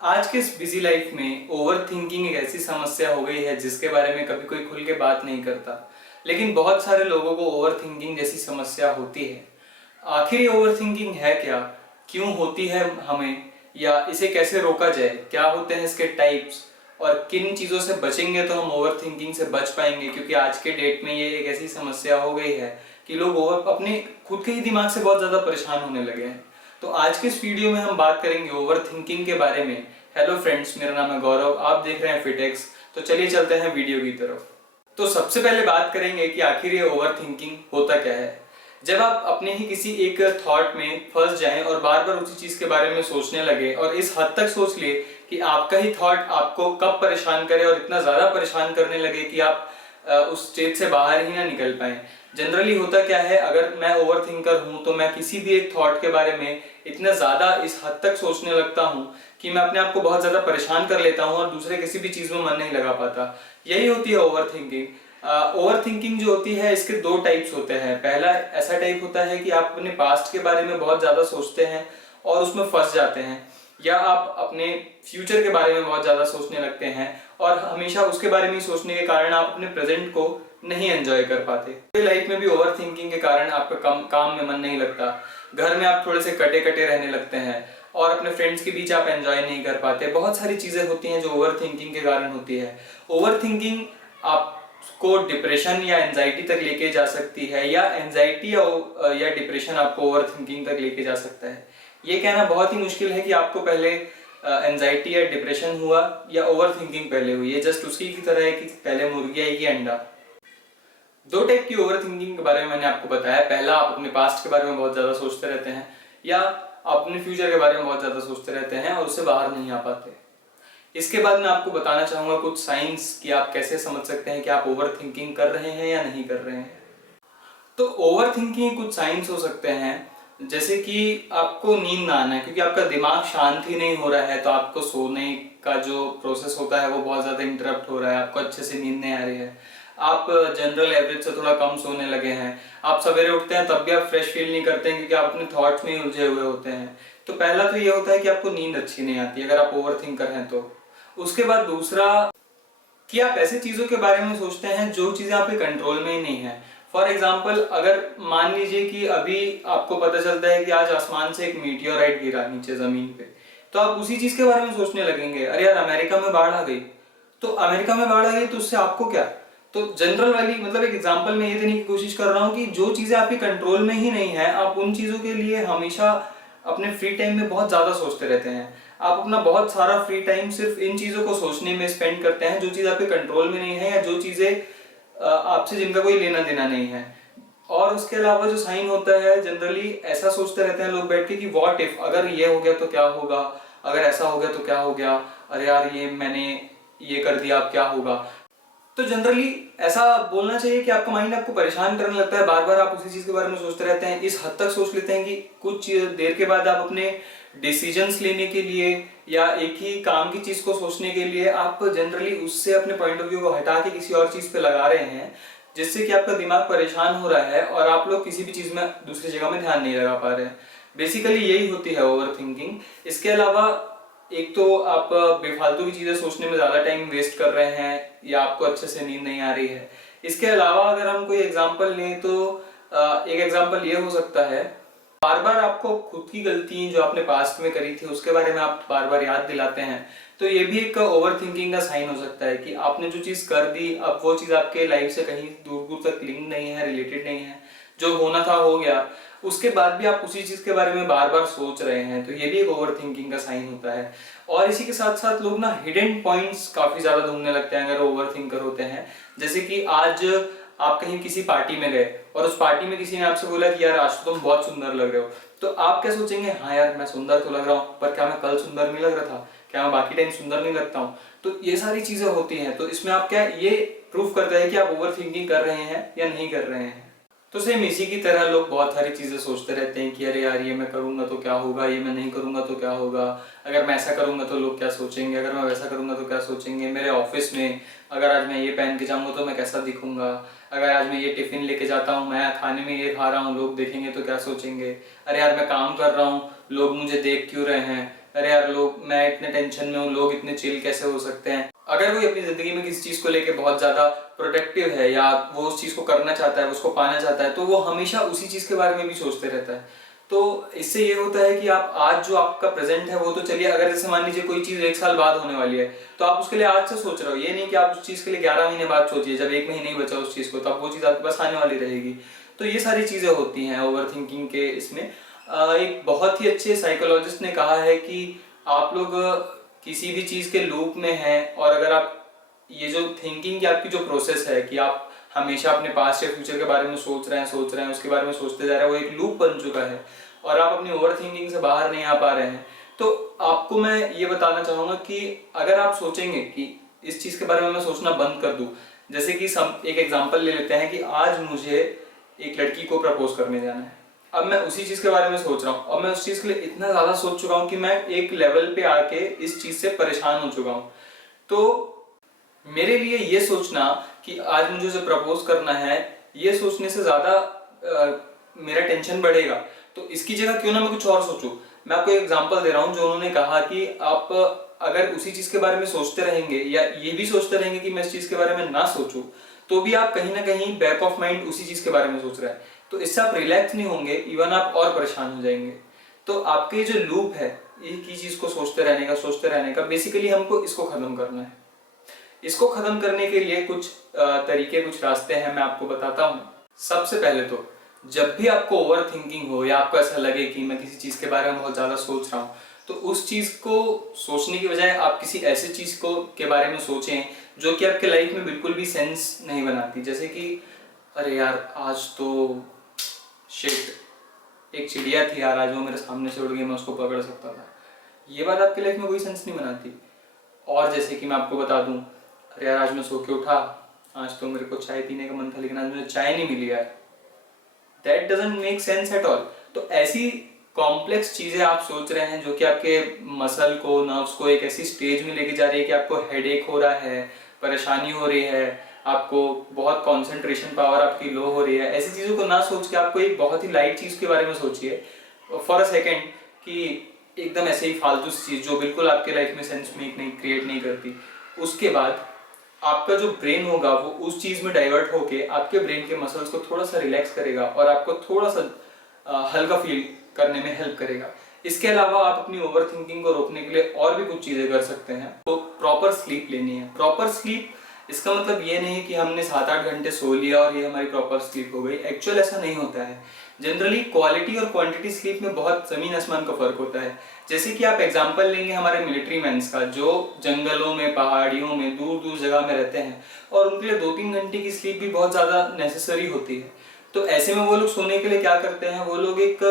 आज के इस बिजी लाइफ में ओवर थिंकिंग एक ऐसी समस्या हो गई है जिसके बारे में कभी कोई खुल के बात नहीं करता। लेकिन बहुत सारे लोगों को ओवर थिंकिंग जैसी समस्या होती है। आखिर ये ओवर थिंकिंग है क्या, क्यों होती है हमें, या इसे कैसे रोका जाए, क्या होते हैं इसके टाइप्स और किन चीज़ों से बचेंगे तो हम ओवर थिंकिंग से बच पाएंगे। क्योंकि आज के डेट में ये एक ऐसी समस्या हो गई है कि लोग ओवर अपने खुद के ही दिमाग से बहुत ज़्यादा परेशान होने लगे हैं। तो आज के इस वीडियो में हम बात करेंगे ओवर थिंकिंग के बारे में। हेलो फ्रेंड्स, मेरा नाम है गौरव, आप देख रहे हैं फिटेक्स। तो चलिए चलते हैं वीडियो की तरफ। तो सबसे पहले बात करेंगे कि आखिर ये ओवर थिंकिंग होता क्या है। जब आप अपने ही किसी एक थॉट में फंस जाएं और बार बार उसी चीज के बारे में सोचने लगे और इस हद तक सोच लिए कि आपका ही थॉट आपको कब परेशान करे और इतना ज्यादा परेशान करने लगे कि आप उस स्टेज से बाहर ही ना निकल पाए। जनरली होता क्या है, अगर मैं ओवर थिंकर हूं तो मैं किसी भी एक थॉट के बारे में इतना ज्यादा इस हद तक सोचने लगता हूं कि मैं अपने आप को बहुत ज्यादा परेशान कर लेता हूं और दूसरे किसी भी चीज में मन नहीं लगा पाता। यही होती है ओवर थिंकिंग। ओवर थिंकिंग जो होती है इसके दो टाइप्स होते हैं। पहला ऐसा टाइप होता है कि आप अपने पास्ट के बारे में बहुत ज्यादा सोचते हैं और उसमें फंस जाते हैं, या आप अपने फ्यूचर के बारे में बहुत ज्यादा सोचने लगते हैं और हमेशा उसके बारे में ही सोचने के कारण आप अपने प्रेजेंट को नहीं एंजॉय कर पाते। लाइफ में भी ओवर थिंकिंग के कारण आपका काम में मन नहीं लगता, घर में आप थोड़े से कटे कटे रहने लगते हैं और अपने फ्रेंड्स के बीच आप एंजॉय नहीं कर पाते। बहुत सारी चीजें होती हैं जो ओवर थिंकिंग के कारण होती है। ओवर थिंकिंग आपको डिप्रेशन या एंजाइटी तक लेके जा सकती है, या एंजाइटी या डिप्रेशन आपको ओवर थिंकिंग तक लेके जा सकता है। ये कहना बहुत ही मुश्किल है कि आपको पहले एंजाइटी या डिप्रेशन हुआ या ओवर थिंकिंग पहले हुई है। जस्ट उसी की तरह है कि पहले मुर्गी आई कि अंडा। दो टाइप की ओवर थिंकिंग के बारे में मैंने आपको बताया। पहला, आप अपने पास्ट के बारे में बहुत ज्यादा सोचते रहते हैं, या आप अपने फ्यूचर के बारे में बहुत ज्यादा सोचते रहते हैं और उससे बाहर नहीं आ पाते। इसके बाद मैं आपको बताना चाहूंगा कुछ साइंस कि आप कैसे समझ सकते हैं कि आप ओवर थिंकिंग कर रहे हैं या नहीं कर रहे हैं। तो ओवर थिंकिंग कुछ साइंस हो सकते हैं, जैसे कि आपको नींद ना आना है क्योंकि आपका दिमाग शांत ही नहीं हो रहा है, तो आपको सोने का जो प्रोसेस होता है वो बहुत ज़्यादा इंटरप्ट हो रहा है, आपको अच्छे से नींद नहीं आ रही है, आप जनरल एवरेज से थोड़ा कम सोने लगे हैं, आप सवेरे उठते हैं तब भी आप फ्रेश फील नहीं करते हैं क्योंकि आप अपने थॉट्स में ही उलझे हुए होते हैं। तो पहला तो ये होता है कि आपको नींद अच्छी नहीं आती अगर आप ओवर थिंकर हैं तो। उसके बाद दूसरा कि आप ऐसी चीजों के बारे में सोचते हैं जो चीजें आपके कंट्रोल में ही नहीं है। फॉर एग्जाम्पल, अगर मान लीजिए कि अभी आपको पता चलता है कि आज आसमान से एक मीटियोराइट गिरा नीचे जमीन पे, तो आप उसी चीज के बारे में सोचने लगेंगे, अरे यार अमेरिका में बाढ़ आ गई। तो अमेरिका में बाढ़ आ गई तो उससे आपको क्या। तो जनरल वाली मतलब एक एग्जाम्पल में ये देने की कोशिश कर रहा हूँ कि जो चीजें आपके कंट्रोल में ही नहीं है, आप उन चीजों के लिए हमेशा अपने फ्री टाइम में बहुत ज्यादा सोचते रहते हैं। आप अपना बहुत सारा फ्री टाइम सिर्फ इन चीजों को सोचने में स्पेंड करते हैं जो चीज आपके कंट्रोल में नहीं है, या जो चीजें आपसे जिनका कोई लेना देना नहीं है। और उसके अलावा जो साइन होता है, जनरली ऐसा सोचते रहते हैं लोग बैठ के कि व्हाट इफ, अगर ये हो गया तो क्या होगा, अगर ऐसा हो गया तो क्या हो गया, अरे यार ये मैंने ये कर दिया अब क्या होगा। तो जनरली ऐसा बोलना चाहिए कि आपका माइंड आपको परेशान करने लगता है, बार बार आप उसी चीज के बारे में सोचते रहते हैं। इस हद तक सोच लेते हैं कि कुछ देर के बाद आप अपने डिसीजंस लेने के लिए या एक ही काम की चीज को सोचने के लिए आप जनरली उससे अपने पॉइंट ऑफ व्यू को हटा के किसी और चीज पे लगा रहे हैं, जिससे कि आपका दिमाग परेशान हो रहा है और आप लोग किसी भी चीज में दूसरी जगह में ध्यान नहीं लगा पा रहे हैं। बेसिकली यही होती है ओवर थिंकिंग। इसके अलावा एक तो आप बेफालतू की चीजें सोचने में ज्यादा टाइम वेस्ट कर रहे हैं, या आपको अच्छे से नींद नहीं आ रही है। इसके अलावा अगर हम कोई एग्जांपल लें तो एक एग्जांपल ये हो सकता है, बार बार आपको खुद की गलती जो आपने पास्ट में करी थी उसके बारे में आप बार बार याद दिलाते हैं। तो ये भी एक ओवर थिंकिंग का साइन हो सकता है कि आपने जो चीज कर दी, अब वो चीज आपके लाइफ से कहीं दूर दूर तक लिंक नहीं है, रिलेटेड नहीं है, जो होना था हो गया, उसके बाद भी आप उसी चीज के बारे में बार बार सोच रहे हैं। तो ये भी एक ओवर थिंकिंग का साइन होता है। और इसी के साथ साथ लोग ना हिडन पॉइंट्स काफी ज्यादा ढूंढने लगते हैं अगर ओवर थिंकर होते हैं। जैसे कि आज आप कहीं किसी पार्टी में गए और उस पार्टी में किसी ने आपसे बोला कि यार आज तो तुम बहुत सुंदर लग रहे हो, तो आप क्या सोचेंगे, हाँ यार मैं सुंदर तो लग रहा हूँ, पर क्या मैं कल सुंदर नहीं लग रहा था, क्या मैं बाकी टाइम सुंदर नहीं लगता हूँ। तो ये सारी चीजें होती हैं। तो इसमें आप क्या, ये प्रूव करता है कि आप ओवर थिंकिंग कर रहे हैं या नहीं कर रहे हैं। तो सेम इसी की तरह लोग बहुत सारी चीजें सोचते रहते हैं कि अरे यार ये मैं करूंगा तो क्या होगा, ये मैं नहीं करूंगा तो क्या होगा, अगर मैं ऐसा करूंगा तो लोग क्या सोचेंगे, अगर मैं वैसा करूंगा तो क्या सोचेंगे, मेरे ऑफिस में अगर आज मैं ये पहन के जाऊंगा तो मैं कैसा दिखूंगा, अगर आज मैं ये टिफिन लेके जाता हूँ, मैं खाने में ये खा रहा हूँ, लोग देखेंगे तो क्या सोचेंगे, अरे यार मैं काम कर रहा हूँ, लोग मुझे देख क्यों रहे हैं, अरे यार लोग, मैं इतने टेंशन में हूँ, लोग इतने चिल कैसे हो सकते हैं। अगर कोई अपनी जिंदगी में किसी चीज को लेके बहुत ज्यादा प्रोटेक्टिव है या वो उस चीज को करना चाहता है, उसको पाना चाहता है, तो वो हमेशा उसी चीज के बारे में भी सोचते रहता है। तो इससे ये होता है कि आप आज जो आपका प्रेजेंट है वो तो चलिए, अगर जैसे मान लीजिए कोई चीज 1 साल बाद होने वाली है तो आप उसके लिए आज से सोच रहे हो, ये नहीं कि आप उस चीज के लिए 11 महीने बाद सोचिए, जब 1 महीने ही बचा उस चीज को तब वो चीज आपके पास आने वाली रहेगी। तो ये सारी चीजें होती हैं ओवर थिंकिंग के इसमें। एक बहुत ही अच्छे साइकोलॉजिस्ट ने कहा है कि आप लोग किसी भी चीज के लूप में हैं, और अगर आप ये जो थिंकिंग की आपकी जो प्रोसेस है कि आप हमेशा अपने पास्ट या फ्यूचर के बारे में सोच रहे हैं उसके बारे में सोचते जा रहे हैं, वो एक लूप बन चुका है और आप अपनी ओवर थिंकिंग से बाहर नहीं आ पा रहे हैं। तो आपको मैं ये बताना चाहूंगा कि अगर आप सोचेंगे कि इस चीज के बारे में मैं सोचना बंद कर दूं, जैसे कि एक एग्जांपल ले लेते हैं कि आज मुझे एक लड़की को प्रपोज करने जाना है। अब मैं उसी चीज के बारे में सोच रहा हूँ और मैं उस चीज के लिए इतना ज्यादा सोच चुका हूँ कि मैं एक लेवल पे आके इस चीज से परेशान हो चुका हूँ। तो मेरे लिए ये सोचना कि आज मुझे उसे प्रपोज करना है, ये सोचने से ज्यादा मेरा टेंशन बढ़ेगा। तो इसकी जगह क्यों ना मैं कुछ और सोचूं। मैं आपको एक एग्जांपल दे रहा हूं, जो उन्होंने कहा कि आप अगर उसी चीज के बारे में सोचते रहेंगे या ये भी सोचते रहेंगे कि मैं इस चीज के बारे में ना सोचूं, तो भी आप कहीं ना कहीं बैक ऑफ माइंड उसी चीज के बारे में सोच रहे हैं। तो इससे आप रिलैक्स नहीं होंगे, इवन आप और परेशान हो जाएंगे। तो आपके जो लूप है एक ही चीज को सोचते रहने का बेसिकली हमको इसको खत्म करना है। इसको खत्म करने के लिए कुछ तरीके, कुछ रास्ते हैं, मैं आपको बताता हूँ। सबसे पहले तो जब भी आपको ओवर थिंकिंग हो या आपको ऐसा लगे कि मैं किसी चीज के बारे में बहुत ज्यादा सोच रहा हूँ, तो उस चीज को सोचने की बजाय आप किसी ऐसी चीज को के बारे में सोचें जो कि आपके लाइफ में बिल्कुल भी सेंस नहीं बनाती। जैसे कि अरे यार आज तो शिट, एक चिड़िया थी यार, आज वो मेरे सामने से उड़ गई, मैं उसको पकड़ सकता था। ये बात आपके लाइफ में कोई सेंस नहीं बनाती। और जैसे कि मैं आपको बता दूं, अरे यार आज मैं सो के उठा, आज तो मेरे को चाय पीने का मन था लेकिन आज मुझे चाय नहीं मिली यार। That doesn't make sense at all. तो ऐसी कॉम्प्लेक्स चीजें आप सोच रहे हैं जो कि आपके मसल को, नर्व्स को एक ऐसी स्टेज में लेके जा रही है कि आपको हेडेक हो रहा है, परेशानी हो रही है, आपको बहुत कंसंट्रेशन पावर आपकी लो हो रही है। ऐसी चीजों को ना सोच के आपको एक बहुत ही लाइट चीज के बारे में सोचिए फॉर अ सेकेंड, कि एकदम ऐसे ही फालतू चीज जो बिल्कुल आपके लाइफ में सेंस क्रिएट नहीं करती। उसके बाद आपका जो ब्रेन होगा वो उस चीज में डाइवर्ट होके आपके ब्रेन के मसल्स को थोड़ा सा रिलैक्स करेगा और आपको थोड़ा सा हल्का फील करने में हेल्प करेगा। इसके अलावा आप अपनी ओवर थिंकिंग को रोकने के लिए और भी कुछ चीजें कर सकते हैं। तो प्रॉपर स्लीप लेनी है। प्रॉपर स्लीप, इसका मतलब ये नहीं कि हमने 7-8 घंटे सो लिया और ये हमारी प्रॉपर स्लीप हो गई। एक्चुअल ऐसा नहीं होता है। जनरली क्वालिटी और क्वांटिटी स्लीप में बहुत जमीन आसमान का फर्क होता है। जैसे कि आप एग्जांपल लेंगे हमारे मिलिट्री मैंस का, जो जंगलों में, पहाड़ियों में, दूर दूर जगह में रहते हैं और उनके लिए 2-3 घंटे की स्लीप भी बहुत ज्यादा नेसेसरी होती है। तो ऐसे में वो लोग सोने के लिए क्या करते हैं, वो लोग एक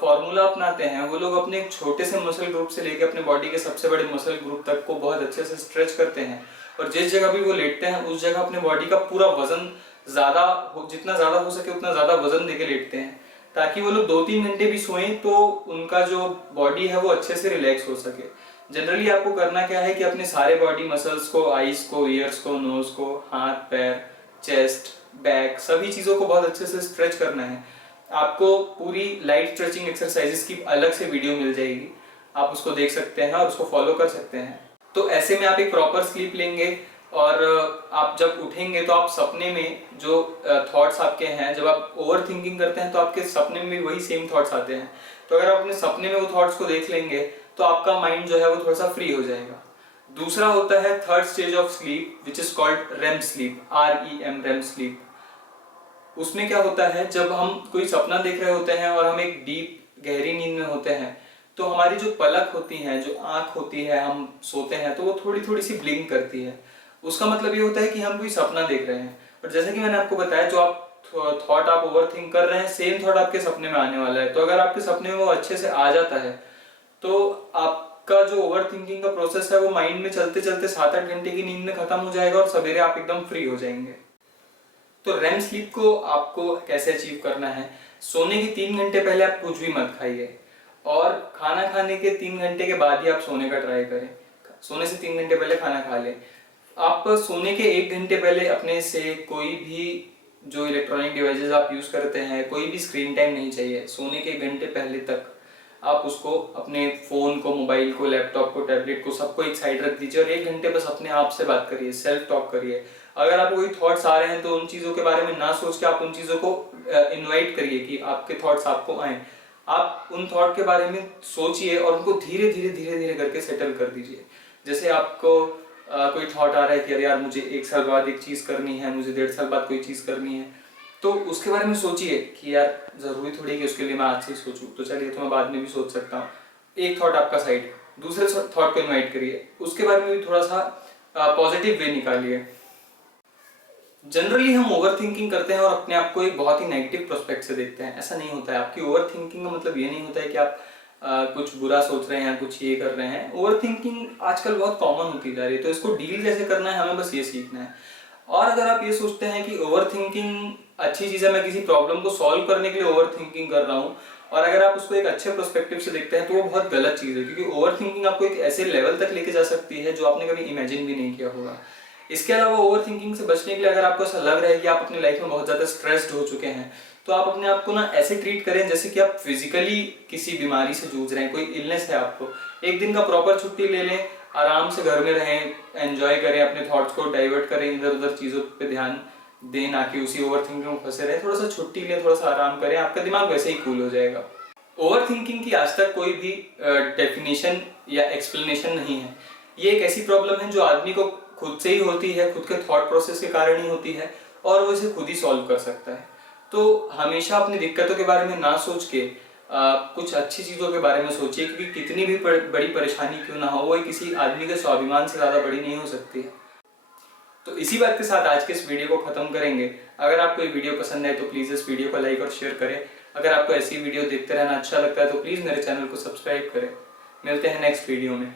फॉर्मूला अपनाते हैं। वो लोग अपने एक छोटे से मसल ग्रुप से लेकर अपने बॉडी के सबसे बड़े मसल ग्रुप तक को बहुत अच्छे से स्ट्रेच करते हैं और जिस जगह भी वो लेटते हैं उस जगह अपने बॉडी का पूरा वजन जितना ज्यादा हो सके उतना ज्यादा वजन देके लेटते हैं, ताकि वो लोग 2-3 घंटे भी सोएं तो उनका जो बॉडी है वो अच्छे से रिलैक्स हो सके। जनरली आपको करना क्या है कि अपने सारे बॉडी मसल्स को, आईज को, ईयर्स को, नोज को, हाथ, पैर, चेस्ट, बैक, सभी चीजों को बहुत अच्छे से स्ट्रेच करना है। आपको पूरी लाइट स्ट्रेचिंग एक्सरसाइजेस की अलग से वीडियो मिल जाएगी, आप उसको देख सकते हैं और उसको फॉलो कर सकते हैं। तो ऐसे में आप एक प्रॉपर स्लीप लेंगे और आप जब उठेंगे तो आप सपने में जो थॉट्स आपके हैं, जब आप ओवर थिंकिंग करते हैं तो आपके सपने में भी वही सेम थॉट्स आते हैं। तो अगर आप अपने सपने में वो थॉट्स को देख लेंगे तो आपका माइंड जो है वो थोड़ा सा फ्री हो जाएगा। दूसरा होता है third stage of sleep which is called REM sleep, REM, REM sleep. उसमें क्या होता है, जब हम कोई सपना देख रहे होते हैं और हम एक डीप गहरी नींद में होते हैं तो हमारी जो पलक होती है, जो आंख होती है, हम सोते हैं तो वो थोड़ी थोड़ी सी ब्लिंक करती है। उसका मतलब ये होता है कि हम कोई सपना देख रहे हैं। और जैसे कि मैंने आपको बताया, जो आप थॉट आप ओवर थिंक कर रहे हैं सेम थॉट आपके सपने में आने वाला है। तो अगर आपके सपने में वो अच्छे से आ जाता है तो आपका जो ओवर थिंकिंग का प्रोसेस है वो माइंड में चलते चलते 7-8 घंटे की नींद में खत्म हो जाएगा और सवेरे आप एकदम फ्री हो जाएंगे। तो रेम स्लीप को आपको कैसे अचीव करना है, सोने के 3 घंटे पहले आप कुछ भी मत खाइए और खाना खाने के 3 घंटे के बाद ही आप सोने का ट्राई करें। सोने से 3 घंटे पहले खाना खा लें। आप सोने के 1 घंटे पहले अपने से कोई भी जो इलेक्ट्रॉनिक डिवाइसेस आप यूज करते हैं, कोई भी स्क्रीन टाइम नहीं चाहिए सोने के 1 घंटे पहले तक। आप उसको अपने फ़ोन को, मोबाइल को, लैपटॉप को, टैबलेट को, सबको एक साइड रख दीजिए और 1 घंटे बस अपने आप से बात करिए, सेल्फ टॉक करिए। अगर आपको कोई थॉट्स आ रहे हैं तो उन चीज़ों के बारे में ना सोच के आप उन चीज़ों को इनवाइट करिए कि आपके थॉट्स आपको आए। आप उन थॉट के बारे में सोचिए और उनको धीरे धीरे करके सेटल कर दीजिए। जैसे आपको कोई थॉट आ रहा है कि अरे यार मुझे 1 साल बाद एक चीज़ करनी है, मुझे 1.5 साल बाद कोई चीज़ करनी है, तो उसके बारे में सोचिए कि यार ज़रूरी थोड़ी कि उसके लिए मैं आज से ही सोचूं, तो चलिए तो मैं बाद में भी सोच सकता हूँ। एक थॉट आपका साइड, दूसरे थॉट को इन्वाइट करिए, उसके बारे में भी थोड़ा सा पॉजिटिव वे निकालिए। जनरली हम ओवर थिंकिंग करते हैं और अपने आप को एक बहुत ही नेगेटिव प्रोस्पेक्ट से देखते हैं। ऐसा नहीं होता है। आपकी ओवर थिंकिंग का मतलब ये नहीं होता है कि आप कुछ बुरा सोच रहे हैं या कुछ ये कर रहे हैं। ओवर थिंकिंग आजकल बहुत कॉमन होती जा रही है, तो इसको डील कैसे करना है हमें बस ये सीखना है। और अगर आप ये सोचते हैं कि ओवर थिंकिंग अच्छी चीज़ है, मैं किसी प्रॉब्लम को सॉल्व करने के लिए ओवर थिंकिंग कर रहा हूँ, और अगर आप उसको एक अच्छे पर्सपेक्टिव से देखते हैं तो वो बहुत गलत चीज़ है, क्योंकि ओवर थिंकिंग आपको एक ऐसे लेवल तक लेके जा सकती है जो आपने कभी इमेजिन भी नहीं किया होगा। इसके अलावा ओवर थिंकिंग से बचने के लिए अगर आपको ऐसा लग रहा है कि आप अपनी लाइफ में बहुत ज़्यादा स्ट्रेस्ड हो चुके हैं, तो आप अपने आप को ना ऐसे ट्रीट करें जैसे कि आप फिजिकली किसी बीमारी से जूझ रहे हैं, कोई इलनेस है आपको। एक दिन का प्रॉपर छुट्टी ले लें, आराम से घर में रहें, एंजॉय करें, अपने थॉट्स को डाइवर्ट करें, इधर उधर चीज़ों पे ध्यान दें, ना कि उसी ओवर थिंकिंग में फंसे रहें। थोड़ा सा छुट्टी लें, थोड़ा सा आराम करें, आपका दिमाग वैसे ही कूल हो जाएगा। ओवर थिंकिंग की आज तक कोई भी डेफिनेशन या एक्सप्लेनेशन नहीं है। ये एक ऐसी प्रॉब्लम है जो आदमी को खुद से ही होती है, खुद के थॉट प्रोसेस के कारण ही होती है, और वो इसे खुद ही सॉल्व कर सकता है। तो हमेशा अपनी दिक्कतों के बारे में ना सोच के कुछ अच्छी चीज़ों के बारे में सोचिए, क्योंकि कितनी भी बड़ी परेशानी क्यों ना हो, वो किसी आदमी के स्वाभिमान से ज़्यादा बड़ी नहीं हो सकती है। तो इसी बात के साथ आज के इस वीडियो को खत्म करेंगे। अगर आपको ये वीडियो पसंद है तो प्लीज़ इस वीडियो को लाइक और शेयर करें। अगर आपको ऐसी वीडियो देखते रहना अच्छा लगता है तो प्लीज़ मेरे चैनल को सब्सक्राइब करें। मिलते हैं नेक्स्ट वीडियो में।